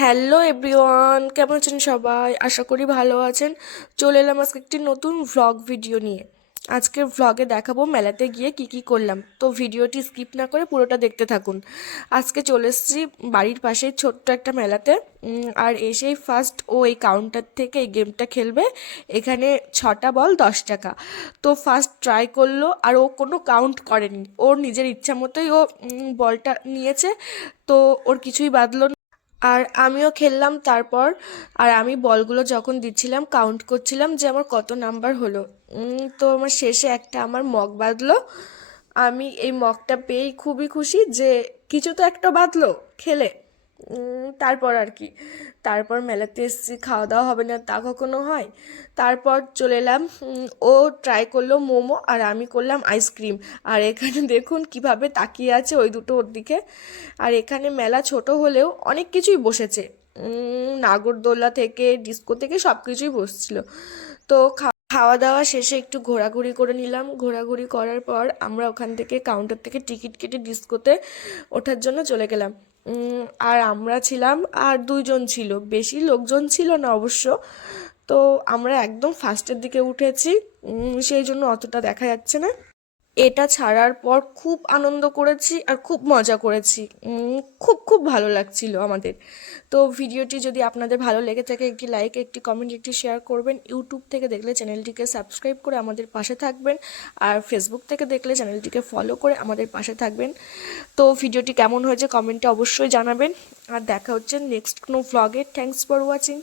Hello everyone, কেমন আছেন সবাই? আশা করি ভালো আছেন। চলে এলাম আজকে একটি নতুন ভ্লগ ভিডিও নিয়ে। আজকের ভ্লগে দেখাবো মেলাতে গিয়ে কি কি করলাম, তো ভিডিওটি স্কিপ না করে পুরোটা দেখতে থাকুন। আজকে চলে এসেছি বাড়ির পাশেই ছোট্ট একটা মেলাতে। আর এসেই ফার্স্ট ও এই কাউন্টার থেকে এই গেমটা খেলবে। এখানে 6টা বল 10 টাকা। তো ফার্স্ট ট্রাই করলো, আর ও কোনো কাউন্ট করেনি, ওর নিজের ইচ্ছা মতোই ও বলটা নিয়েছে। তো ওর কিছুই বাদলো না। আর আমিও খেললাম তারপর। আর আমি বলগুলো যখন দিচ্ছিলাম কাউন্ট করছিলাম যে আমার কত নাম্বার হলো। তো আমার শেষে একটা আমার মগ বাঁধলো। আমি এই মগটা পেয়েই খুবই খুশি যে কিছু তো একটা বাঁধলো খেলে। তারপর আর কি, তারপর মেলাতে এসেছি, খাওয়া দাওয়া হবে না তা কখনো হয়। তারপর চলে এলাম, ও ট্রাই করলো মোমো আর আমি করলাম আইসক্রিম। আর এখানে দেখুন কিভাবে তাকিয়ে আছে ওই দুটো ওর দিকে। আর এখানে মেলা ছোট হলেও অনেক কিছুই বসেছে। নাগরদোলা থেকে ডিস্কো থেকে সব কিছুই বসছিল। তো খাওয়া দাওয়া শেষে একটু ঘোরাঘুরি করে নিলাম। ঘোরাঘুরি করার পর আমরা ওখান থেকে কাউন্টার থেকে টিকিট কেটে ডিস্কোতে ওঠার জন্য চলে গেলাম। আর আমরা ছিলাম, আর 2জন ছিল, বেশি লোকজন ছিল না অবশ্য। তো আমরা একদম ফার্স্টের দিকে উঠেছি, সেই জন্য অতটা দেখা যাচ্ছে না। এটা ছাড়ার পর খুব আনন্দ করেছি আর খুব মজা করেছি। খুব খুব ভালো লাগছিল আমাদের। তো ভিডিওটি যদি আপনাদের ভালো লেগে থাকে, একটি লাইক, একটি কমেন্ট, একটি শেয়ার করবেন। ইউটিউব থেকে দেখলে চ্যানেলটিকে সাবস্ক্রাইব করে আমাদের পাশে থাকবেন। আর ফেসবুক থেকে দেখলে চ্যানেলটিকে ফলো করে আমাদের পাশে থাকবেন। তো ভিডিওটি কেমন হয়েছে কমেন্টে অবশ্যই জানাবেন। আর দেখা হচ্ছে নেক্সট কোনো ভ্লগে। Thanks for watching.